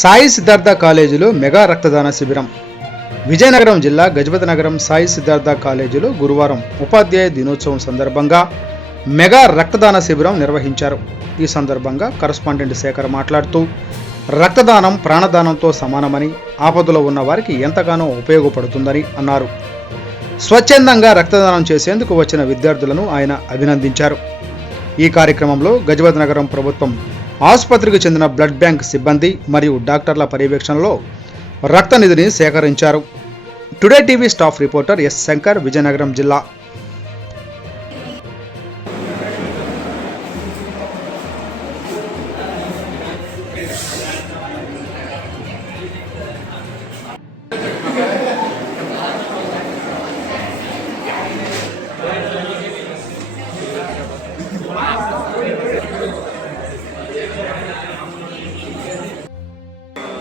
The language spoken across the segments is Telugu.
సాయి సిద్ధార్థ కాలేజీలో మెగా రక్తదాన శిబిరం. విజయనగరం జిల్లా గజపతి నగరం సాయి సిద్ధార్థ కాలేజీలో గురువారం ఉపాధ్యాయ దినోత్సవం సందర్భంగా మెగా రక్తదాన శిబిరం నిర్వహించారు. ఈ సందర్భంగా కరస్పాండెంట్ శేఖర్ మాట్లాడుతూ, రక్తదానం ప్రాణదానంతో సమానమని, ఆపదలో ఉన్న వారికి ఎంతగానో ఉపయోగపడుతుందని అన్నారు. స్వచ్ఛందంగా రక్తదానం చేసేందుకు వచ్చిన విద్యార్థులను ఆయన అభినందించారు. ఈ కార్యక్రమంలో గజపతి నగరం ప్రభుత్వం ఆసుపత్రికి చెందిన బ్లడ్ బ్యాంక్ సిబ్బంది మరియు డాక్టర్ల పర్యవేక్షణలో రక్త నిధిని సేకరించారు. Today TV staff reporter yes Shankar, Vizianagaram జిల్లా.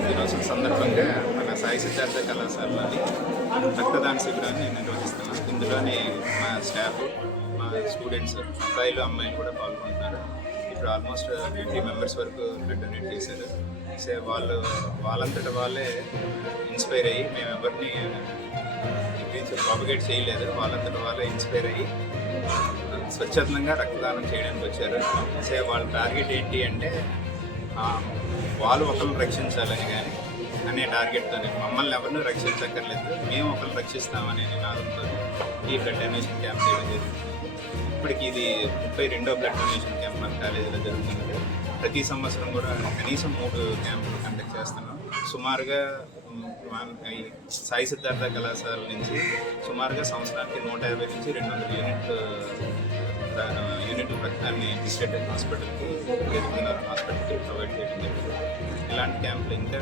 దినోత్సవం సందర్భంగా మన సాయి సిద్ధార్థ కళాశాలలోని రక్తదాన శిబిరాన్ని నిర్వహిస్తున్నాం. ఇందులోని మా స్టాఫ్, మా స్టూడెంట్స్, అబ్బాయిలు అమ్మాయిలు కూడా పాల్గొంటున్నారు. ఇప్పుడు ఆల్మోస్ట్ 50 మెంబర్స్ వరకు బ్లడ్ డొనేట్ చేశారు. సో వాళ్ళంతటా వాళ్ళే ఇన్స్పైర్ అయ్యి, మేము ఎవరిని ప్రాపగేట్ చేయలేదు, వాళ్ళంతటా వాళ్ళే ఇన్స్పైర్ అయ్యి స్వచ్ఛందంగా రక్తదానం చేయడానికి వచ్చారు. సో వాళ్ళ టార్గెట్ ఏంటి అంటే వాళ్ళు ఒకరిని రక్షించాలని కానీ అనే టార్గెట్తోనే, మమ్మల్ని ఎవరిని రక్షించక్కర్లేదు, మేము ఒకరిని రక్షిస్తామనే నినాదంతో ఈ బ్లడ్ డొనేషన్ క్యాంప్ చేయడం జరుగుతుంది. ఇప్పటికి ఇది 32వ బ్లడ్ డొనేషన్ క్యాంప్ మన కాలేజీలో జరుగుతున్నది. ప్రతి సంవత్సరం కూడా కనీసం 3 క్యాంపులు కండక్ట్ చేస్తున్నాం. సుమారుగా సాయి సిద్ధార్థ కళాశాల నుంచి సుమారుగా సంవత్సరానికి 150 నుంచి 200 యూనిట్లు రక్తాన్ని డిస్ట్రిక్ట్ హాస్పిటల్కి, గజపతినగరం హాస్పిటల్కి ప్రొవైడ్ చేయడం జరుగుతుంది. ఇలాంటి క్యాంపులు ఇంకా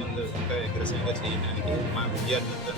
ముందు ఇంకా అగ్రెసివ్గా చేయడానికి మా విద్యార్థులతో